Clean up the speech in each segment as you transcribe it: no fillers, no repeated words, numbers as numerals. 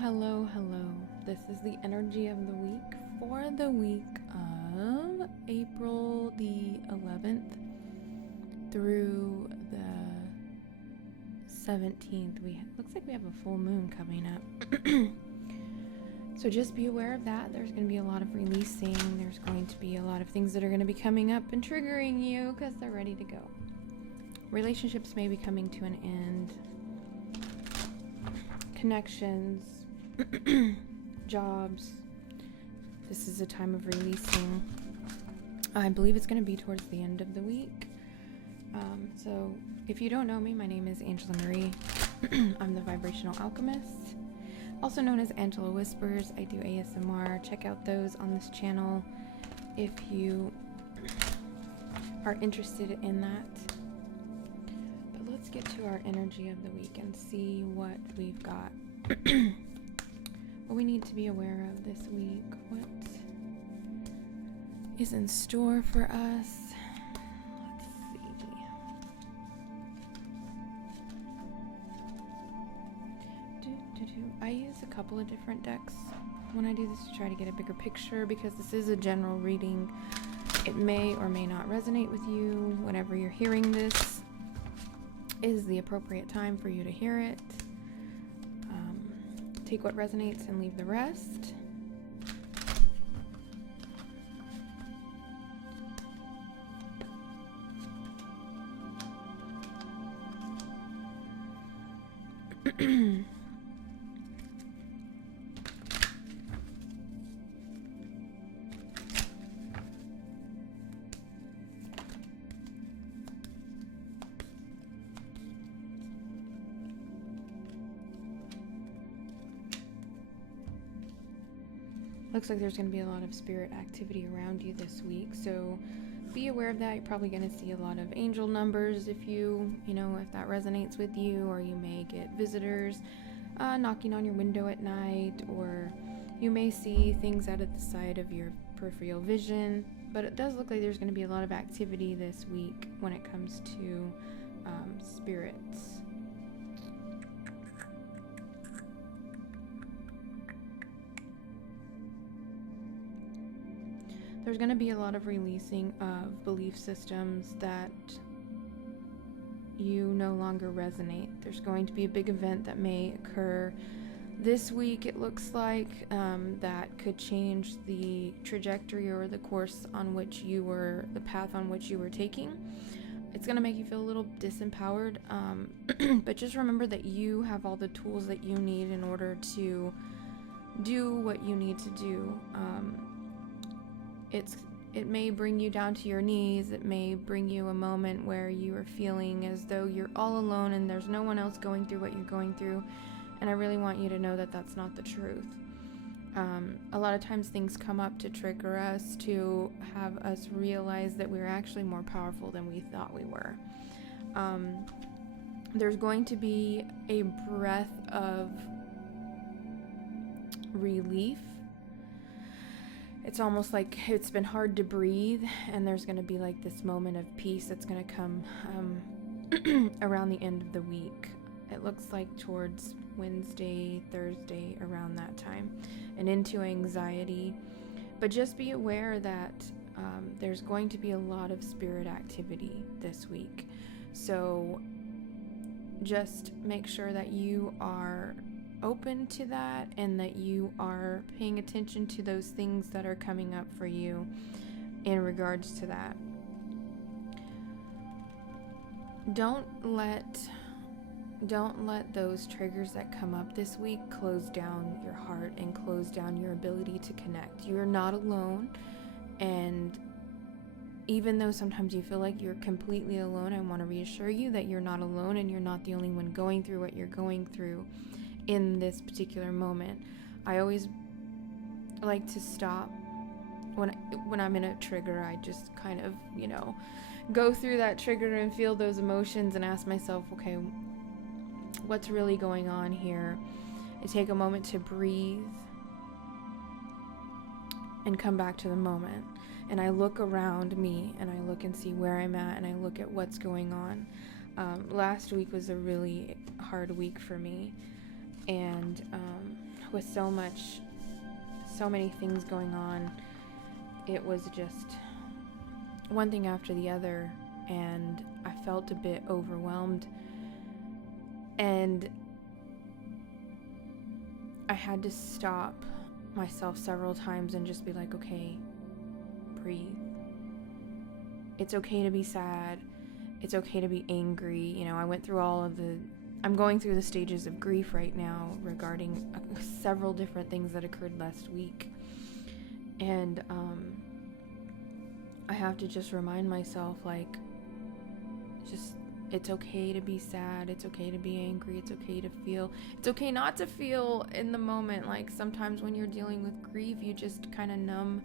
Hello. This is the energy of the week for the week of April the 11th through the 17th. Looks like we have a full moon coming up. So just be aware of that. There's going to be a lot of releasing. There's going to be a lot of things that are going to be coming up and triggering you because they're ready to go. Relationships may be coming to an end. Connections, jobs. This is a time of releasing. I believe it's going to be towards the end of the week. So if you don't know me, my name is Alchemistmarie. I'm the vibrational alchemist, also known as Angela Whispers. I do ASMR. Check out those on this channel if you are interested in that. But let's get to our energy of the week and see what we've got. What we need to be aware of this week. What is in store for us? Let's see. I use a couple of different decks when I do this to try to get a bigger picture because this is a general reading. It may or may not resonate with you. Whenever you're hearing this is the appropriate time for you to hear it. Take what resonates and leave the rest. Looks like there's going to be a lot of spirit activity around you this week, so be aware of that. You're probably going to see a lot of angel numbers if if that resonates with you, or you may get visitors knocking on your window at night, or you may see things out of the side of your peripheral vision. But it does look like there's going to be a lot of activity this week when it comes to spirits. There's going to be a lot of releasing of belief systems that you no longer resonate. There's going to be a big event that may occur this week, it looks like, that could change the trajectory or the course on which the path on which you were taking. It's going to make you feel a little disempowered, but just remember that you have all the tools that you need in order to do what you need to do. It may bring you down to your knees. It may bring you a moment where you are feeling as though you're all alone and there's no one else going through what you're going through. And I really want you to know that that's not the truth. A lot of times things come up to trigger us, to have us realize that we're actually more powerful than we thought we were. There's going to be a breath of relief. It's almost like it's been hard to breathe, and there's going to be like this moment of peace that's going to come around the end of the week. It looks like towards Wednesday, Thursday, around that time, and into anxiety. But just be aware that there's going to be a lot of spirit activity this week. So just make sure that you are open to that and that you are paying attention to those things that are coming up for you in regards to that. Don't let those triggers that come up this week close down your heart and close down your ability to connect. You're not alone, and even though sometimes you feel like you're completely alone, I want to reassure you that you're not alone and you're not the only one going through what you're going through in this particular moment. I always like to stop when I'm in a trigger. I just kind of, go through that trigger and feel those emotions and ask myself, okay, what's really going on here? I take a moment to breathe and come back to the moment. And I look around me and I look and see where I'm at and I look at what's going on. Last week was a really hard week for me. And with so many things going on, it was just one thing after the other, and I felt a bit overwhelmed, and I had to stop myself several times and just be like, okay, breathe. It's okay to be sad. It's okay to be angry. You know, I'm going through the stages of grief right now regarding several different things that occurred last week. And I have to just remind myself, like, just, it's okay to be sad. It's okay to be angry. It's okay to feel. It's okay not to feel in the moment. Like, sometimes when you're dealing with grief, you just kind of numb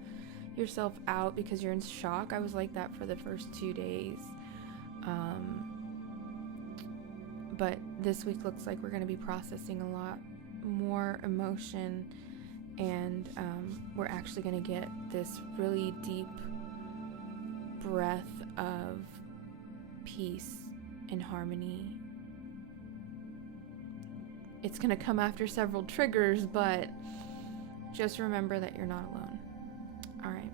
yourself out because you're in shock. I was like that for the first 2 days. But this week looks like we're going to be processing a lot more emotion, and we're actually going to get this really deep breath of peace and harmony. It's going to come after several triggers, but just remember that you're not alone. All right.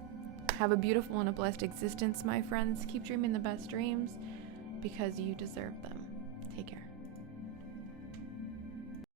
Have a beautiful and a blessed existence, my friends. Keep dreaming the best dreams because you deserve them. Take care.